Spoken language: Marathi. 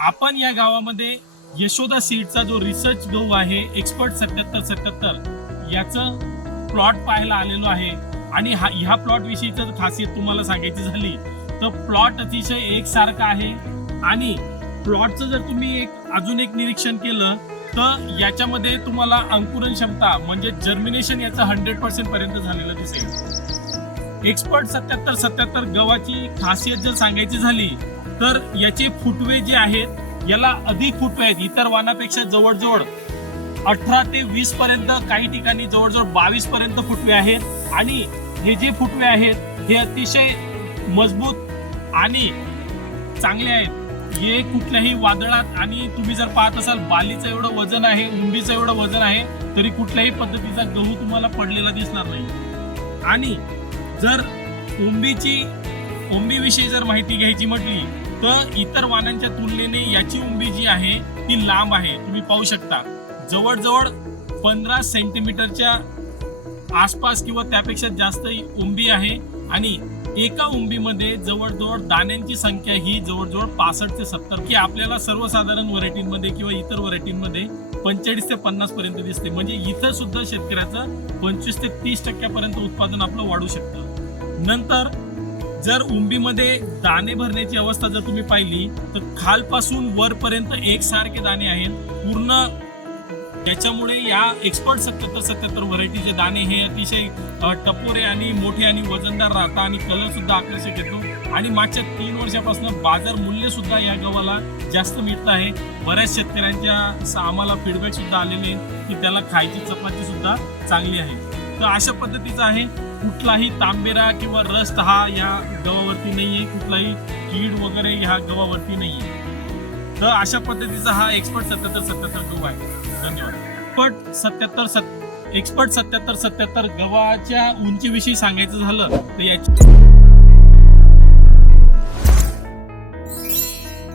आपण या गावामध्ये यशोदा सीडचा जो रिसर्च गहू आहे एक्सपर्ट सत्याहत्तर सत्याहत्तर याचं प्लॉट पाहायला आलेलो आहे. आणि हा ह्या प्लॉट जर खासियत तुम्हाला सांगायची झाली तर प्लॉट अतिशय एकसारखा आहे. आणि प्लॉटचं जर तुम्ही एक अजून एक निरीक्षण केलं तर याच्यामध्ये तुम्हाला अंकुरण क्षमता म्हणजे जर्मिनेशन याचं हंड्रेड पर्सेंट पर्यंत झालेलं दिसेल. एक्सपर्ट सत्याहत्तर सत्याहत्तर गव्हाची खासियत जर सांगायची झाली तर याचे फुटवे जे आहेत याला अधिक फुटवे आहेत. इतर वाहनापेक्षा जवळजवळ अठरा ते वीस पर्यंत काही ठिकाणी जवळजवळ बावीस पर्यंत फुटवे आहेत. आणि हे जे फुटवे आहेत हे अतिशय मजबूत आणि चांगले आहेत. हे कुठल्याही वादळात आणि तुम्ही जर पाहत असाल बालीचं एवढं वजन आहे उंबीचं एवढं वजन आहे तरी कुठल्याही पद्धतीचा गहू तुम्हाला पडलेला दिसणार नाही. आणि जर उंबीची उंबीविषयी जर माहिती घ्यायची म्हटली तर इतर वाहनांच्या तुलनेने याची उंबी जी आहे ती लांब आहे. तुम्ही पाहू शकता. जवळजवळ पंधरा सेंटीमीटरच्या आसपास किंवा त्यापेक्षा जास्त उंबी आहे आणि एका उंबीमध्ये जवळजवळ दाण्यांची संख्या ही जवळजवळ पासष्ट ते सत्तर की आपल्याला सर्वसाधारण व्हरायटींमध्ये किंवा इतर व्हरायटींमध्ये पंचेचाळीस ते पन्नास पर्यंत दिसते. म्हणजे इथं सुद्धा शेतकऱ्याचं पंचवीस ते तीस टक्क्यापर्यंत उत्पादन आपलं वाढू शकतं. नंतर जर उंबीमध्ये दाणे भरण्याची अवस्था जर तुम्ही पाहिली तर खालपासून वरपर्यंत एकसारखे दाणे आहेत. पूर्ण त्याच्यामुळे या एक्सपर्ट सत्याहत्तर सत्याहत्तर व्हरायटीचे दाणे हे अतिशय टपोरे आणि मोठे आणि वजनदार राहतात आणि कलर सुद्धा आकर्षक येतो. आणि मागच्या तीन वर्षापासून बाजार मूल्य सुद्धा या गव्हाला जास्त मिळत आहे. बऱ्याच शेतकऱ्यांच्या आम्हाला फीडबॅक सुद्धा आलेले आहेत की त्याला खायची चपाती सुद्धा चांगली आहे. तर अशा पद्धतीचं आहे. कुठलाही तांबेरा किंवा रस्त हा या गव्हावरती नाहीये. कुठलाही कीड वगैरे ह्या गव्हावरती नाहीये. तर अशा पद्धतीचा हा एक्सपर्ट सत्याहत्तर सत्याहत्तर गव्हा आहे. धन्यवाद. एक्सपर्ट सत्याहत्तर सत् एक्सपर्ट सत्याहत्तर सत्याहत्तर गव्हाच्या उंचीविषयी सांगायचं झालं तर याची